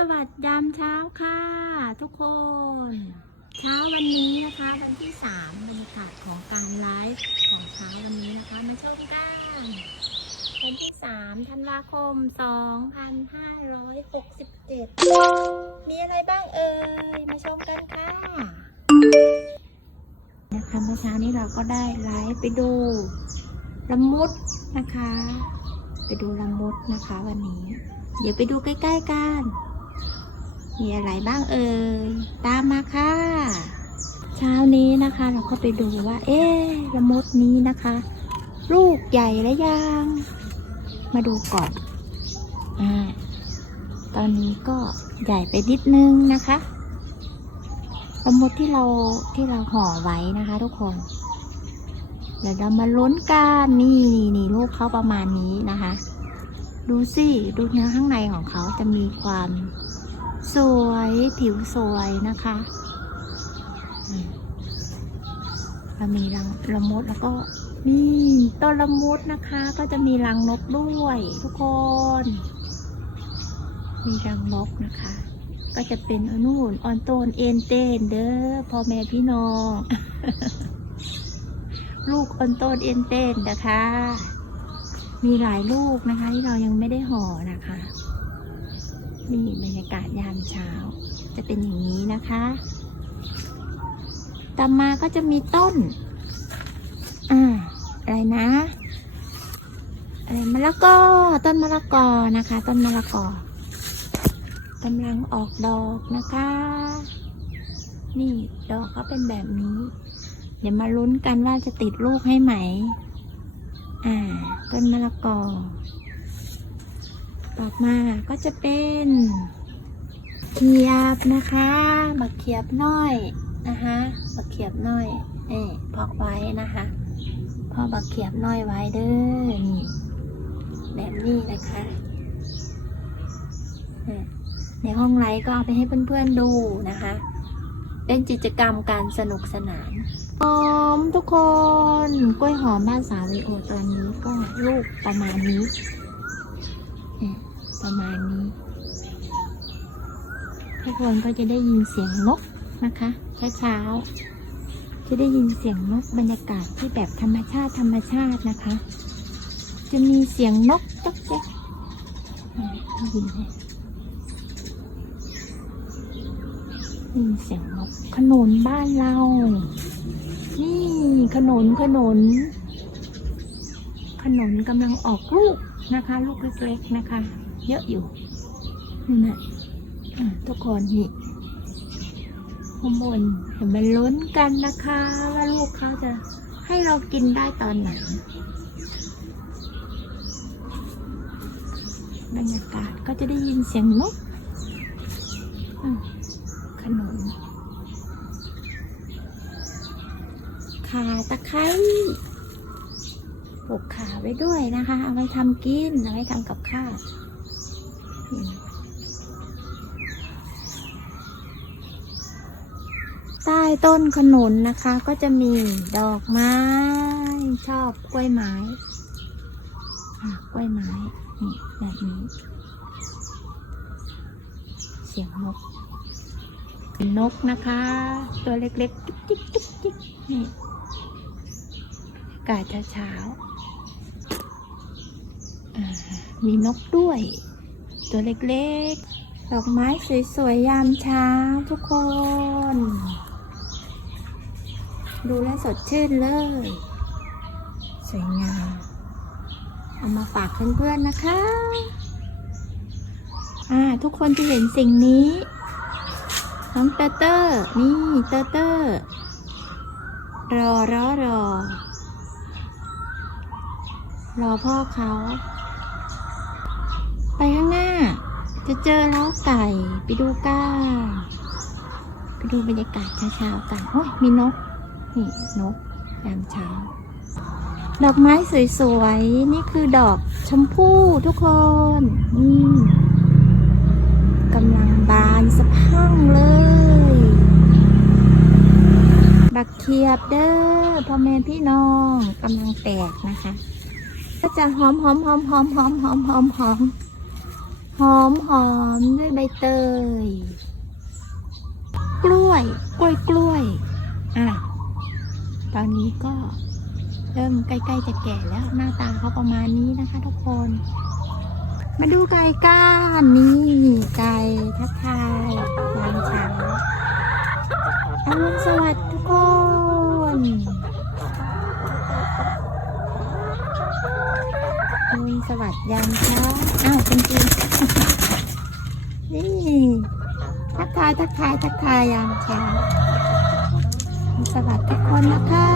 สวัสดียามเช้าค่ะ ทุกคน เช้าวันนี้นะคะวันที่3บรรยากาศของการไลฟ์ของเช้าวันนี้นะคะมาชมกันวันที่3ธันวาคม2567มีอะไรบ้างเอ่ยมาชมกันค่ะนะคะเมื่อเช้านี้เราก็ได้ไลฟ์ไปดูละมุดนะคะ ไปดูละมุดนะคะวันนี้ เดี๋ยวไปดูใกล้ ๆกัน มีอะไรบ้างเอ่ย ตามมาค่ะ เช้านี้นะคะ เราก็ไปดูว่า เอ๊ะละมดนี้นะคะ ลูกใหญ่แล้วยัง มาดูก่อนอ่าตอนนี้ก็ใหญ่ไปนิดนึงนะคะละมดที่เราที่เราห่อไว้นะคะ ทุกคน เดี๋ยวเรามาลุ้นกันนี่นี่ลูกเขาประมาณนี้นะคะ ดูสิ ดูเนื้อข้างในของเขาจะมีความ สวยผิวสวยนะคะมเรามีรังละมุดแล้วก็นี่ต้นละมุดนะคะ ก็จะมีรังนกด้วยทุกคน มีรังนกนะคะ ก็จะเป็นอนู่นออนโตนเอ็นเตนเด้อพ่อแม่พี่น้อง ลูกออนโตนเอ็นเตนนะคะ มีหลายลูกนะคะ ที่เรายังไม่ได้ห่อนะคะ นี่บรรยากาศยามเช้า จะเป็นอย่างนี้นะคะ ต่อมาก็จะมีต้น อ่า อะไรนะ อะไรมะละกอ ต้นมะละกอนะคะ ต้นมะละกอกำลังออกดอกนะคะ นี่ดอกเขาเป็นแบบนี้ เดี๋ยวมาลุ้นกันว่าจะติดลูกให้ไหม อ่า ต้นมะละกอ ต่อมาก็จะเป็นเขียบนะคะบักเขียบน้อยนะคะบักเขียบน้อยเอ๊ะพอกไว้นะคะพอบักเขียบน้อยไว้เด้อนี่แบบนี้นะคะในห้องไลฟ์ก็เอาไปให้เพื่อนๆดูนะคะ เป็นกิจกรรมการสนุกสนานหอมทุกคนกล้วยหอมบ้านสาวิโอตัวนี้ก็ลูกประมาณนี้ ประมาณนี้ ทุกคนก็จะได้ยินเสียงนกนะคะเช้าๆจะได้ยินเสียงนกบรรยากาศที่แบบธรรมชาติธรรมชาตินะคะ จะมีเสียงนกจ๊กแจ๊กได้ยินไหมได้ยินเสียงนกขนนบ้านเรา นี่ขนนขนน ขนนกำลังออกลูกนะคะ ลูกเล็กๆนะคะ เยอะอยู่นี่นะทุกคนนี่ข้างบนเดี๋ยวมาลุ้นกันนะคะ ว่าลูกเขาจะให้เรากินได้ตอนไหนบรรยากาศก็จะได้ยินเสียงนกขนุนข่าตะไคร้ปลูกขาไว้ด้วยนะคะ เอาไว้ทำกิน เอาไว้ทำกับข้าว ใต้ต้นขนุนนะคะ ก็จะมีดอกไม้ ชอบกล้วยไม้กล้วยไม้นี่แบบนี้เสียงนกนกนะคะ ตัวเล็กๆจิ๊กจิ๊กจิ๊กนี่อากาเช้าๆอ่ามีนกด้วย ตัวเล็กๆ ดอกไม้สวยๆ ยามเช้าทุกคน ดูแลวสดชื่นเลย สวยงาม เอามาฝากเพื่อนๆ นะคะ อ่า ทุกคนที่เห็นสิ่งนี้ น้องเตอร์เตอร์นี่เตอร์เตอร์รอรอรอรอพ่อเขา จะเจอเล้าไก่ ไปดูกันไปดูบรรยากาศเช้าๆกันโอ้ยมีนก นี่นกยามเช้า ดอกไม้สวยๆ นี่คือดอกชมพู่ทุกคนนี่กำลังบานสะพั่งเลย บักเขียบเด้อพ่อแม่พี่น้องกำลังแตกนะคะ ก็จะหอมหอมหอมหอมหอมหอมหอมหอม หอมหอมด้วยใบเตย กล้วย กล้วยกล้วยอะตอนนี้ก็เริ่มใกล้ๆจะแก่แล้วหน้าตาเขาประมาณนี้นะคะ ทุกคน มาดูไก่ก้านนี่ไก่ทักทายยามเช้าอรุณสวัสดิ์ทุกคนอรุณ สวัสดิ์ยามเช้าอ้าวจริงๆนี่ทักทายทักทายทักทายยามเช้าสวัสดิ์ทุกคนนะคะ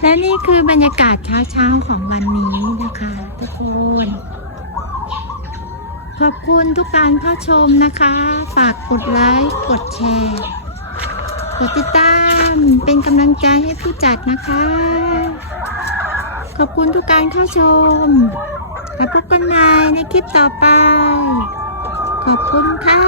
และนี่คือบรรยากาศเช้าๆของวันนี้นะคะ ทุกคนขอบคุณทุกการเข้าชมนะคะ ฝากกดไลค์ กดแชร์ กดติดตาม เป็นกำลังใจให้ผู้จัดนะคะ ขอบคุณทุกการเข้าชมแล้วพบกันใหม่ในคลิปต่อไป ขอบคุณค่ะ